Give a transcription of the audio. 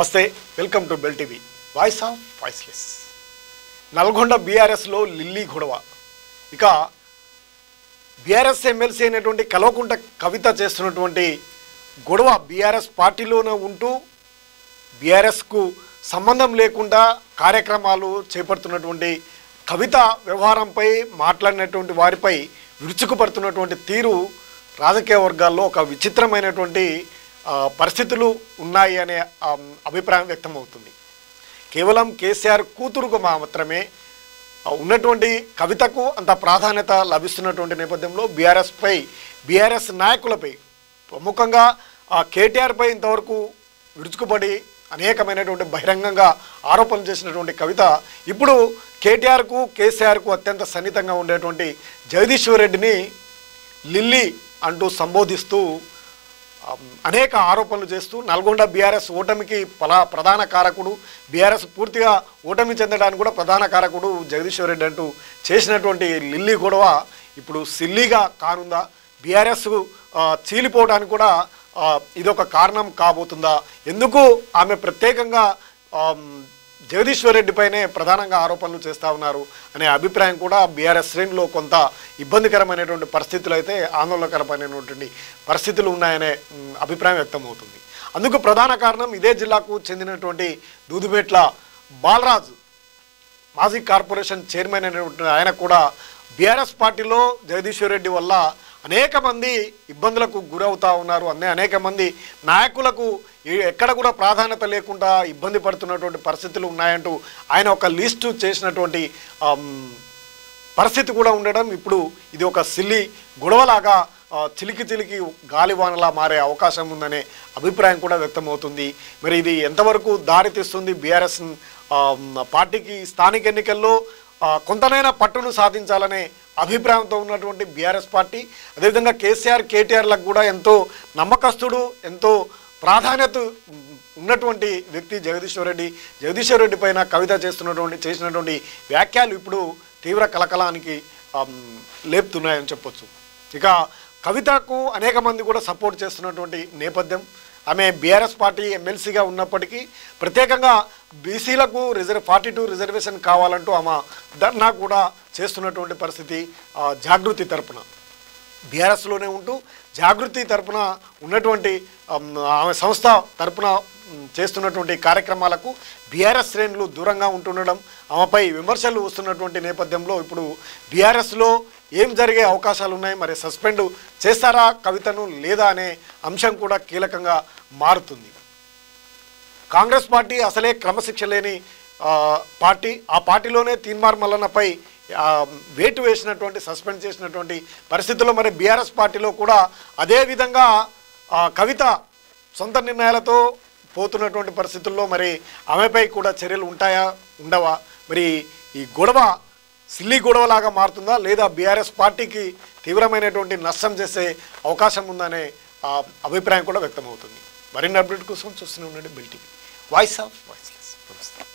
నమస్తే, welcome to bell TV, voice of voiceless. Nalgonda బీఆర్ఎస్లో lily గొడవ. ఇక బీఆర్ఎస్ ఎమ్మెల్సీ అయినటువంటి కల్వకుంట్ల కవిత చేస్తున్నటువంటి గొడవ బీఆర్ఎస్ పార్టీలోనే ఉంటూ బీఆర్ఎస్కు సంబంధం లేకుండా కార్యక్రమాలు చేపడుతున్నటువంటి కవిత వ్యవహారంపై మాట్లాడినటువంటి వారిపై విరుచుకుపడుతున్నటువంటి తీరు రాజకీయ వర్గాల్లో ఒక విచిత్రమైనటువంటి పరిస్థితులు ఉన్నాయి అనే అభిప్రాయం వ్యక్తమవుతుంది. కేవలం కేసీఆర్ కూతురుకు మాత్రమే ఉన్నటువంటి కవితకు అంత ప్రాధాన్యత లభిస్తున్నటువంటి నేపథ్యంలో బీఆర్ఎస్ నాయకులపై ప్రముఖంగా కేటీఆర్పై ఇంతవరకు విరుచుకుపడి అనేకమైనటువంటి బహిరంగంగా ఆరోపణలు చేసినటువంటి కవిత ఇప్పుడు కేటీఆర్కు కేసీఆర్కు అత్యంత సన్నిహితంగా ఉండేటువంటి జగదీశ్వర్ రెడ్డిని లిల్లీ అంటూ సంబోధిస్తూ అనేక ఆరోపణలు చేస్తూ నల్గొండ బీఆర్ఎస్ ఓటమికి ప్రధాన కారకుడు, బీఆర్ఎస్ పూర్తిగా ఓటమి చెందడానికి కూడా ప్రధాన కారకుడు జగదీశ్వర్ రెడ్డి అంటూ చేసినటువంటి లిల్లీ గొడవ ఇప్పుడు సిల్లీగా కానుందా? బీఆర్ఎస్ చీలిపోవడానికి కూడా ఇదొక కారణం కాబోతుందా? ఎందుకు ఆమె ప్రత్యేకంగా జగదీశ్వర్ రెడ్డిపైనే ప్రధానంగా ఆరోపణలు చేస్తూ ఉన్నారు అనే అభిప్రాయం కూడా బీఆర్ఎస్ శ్రేణిలో కొంత ఇబ్బందికరమైనటువంటి పరిస్థితులు అయితే ఆందోళనకరమైనటువంటి పరిస్థితులు ఉన్నాయనే అభిప్రాయం వ్యక్తమవుతుంది. అందుకు ప్రధాన కారణం ఇదే జిల్లాకు చెందినటువంటి దూదుబేట్ల బాలరాజు, మాజీ కార్పొరేషన్ చైర్మన్ అయినటువంటి ఆయన కూడా బీఆర్ఎస్ పార్టీలో జగదీశ్వర్ రెడ్డి వల్ల అనేక మంది ఇబ్బందులకు గురవుతూ ఉన్నారు, అనేక మంది నాయకులకు ఎక్కడ కూడా ప్రాధాన్యత లేకుండా ఇబ్బంది పడుతున్నటువంటి పరిస్థితులు ఉన్నాయంటూ ఆయన ఒక లిస్టు చేసినటువంటి పరిస్థితి కూడా ఉండడం ఇప్పుడు ఇది ఒక సిల్లి గొడవలాగా చిలికి గాలివానలా మారే అవకాశం ఉందనే అభిప్రాయం కూడా వ్యక్తమవుతుంది. మరి ఇది ఎంతవరకు దారితీస్తుంది? బీఆర్ఎస్ పార్టీకి స్థానిక ఎన్నికల్లో కొంతనైనా పట్టును సాధించాలనే అభిప్రాయంతో ఉన్నటువంటి బీఆర్ఎస్ పార్టీ, అదేవిధంగా కేసీఆర్ కేటీఆర్లకు కూడా ఎంతో నమ్మకస్తుడు, ఎంతో ప్రాధాన్యత ఉన్నటువంటి వ్యక్తి జగదీశ్వర్ రెడ్డి పైన కవిత చేసినటువంటి వ్యాఖ్యలు ఇప్పుడు తీవ్ర కలకలానికి లేపుతున్నాయని చెప్పొచ్చు. ఇక కవితకు అనేక మంది కూడా సపోర్ట్ చేస్తున్నటువంటి నేపథ్యం. ఆమె బీఆర్ఎస్ పార్టీ ఎమ్మెల్సీగా ఉన్నప్పటికీ ప్రత్యేకంగా బీసీలకు 42 రిజర్వేషన్ కావాలంటూ ఆమె ధర్నా కూడా చేస్తున్నటువంటి పరిస్థితి. జాగృతి తరపున బీఆర్ఎస్లోనే ఉంటూ జాగృతి తరపున ఉన్నటువంటి ఆమె సంస్థ తరపున చేస్తున్నటువంటి కార్యక్రమాలకు బీఆర్ఎస్ శ్రేణులు దూరంగా ఉంటుండడం, ఆమెపై విమర్శలు వస్తున్నటువంటి నేపథ్యంలో ఇప్పుడు బీఆర్ఎస్లో ఏం జరిగే అవకాశాలు ఉన్నాయి, మరి సస్పెండ్ చేస్తారా కవితను లేదా అనే అంశం కూడా కీలకంగా మారుతుంది. కాంగ్రెస్ పార్టీ అసలే క్రమశిక్ష లేని పార్టీ. ఆ పార్టీలోనే తీన్మార్ మల్లన్నపై వేటు వేసినటువంటి సస్పెండ్ చేసినటువంటి పరిస్థితుల్లో మరి బీఆర్ఎస్ పార్టీలో కూడా అదేవిధంగా కవిత సొంత నిర్ణయాలతో పోతున్నటువంటి పరిస్థితుల్లో మరి ఆమెపై కూడా చర్యలు ఉంటాయా ఉండవా? మరి ఈ గొడవ సిల్లీ గొడవలాగా మారుతుందా లేదా బీఆర్ఎస్ పార్టీకి తీవ్రమైనటువంటి నష్టం చేసే అవకాశం ఉందనే అభిప్రాయం కూడా వ్యక్తమవుతుంది. మరిన్ని అప్డేట్ కోసం చూస్తూనే ఉండండి bell TV, voice of voiceless. నమస్తే.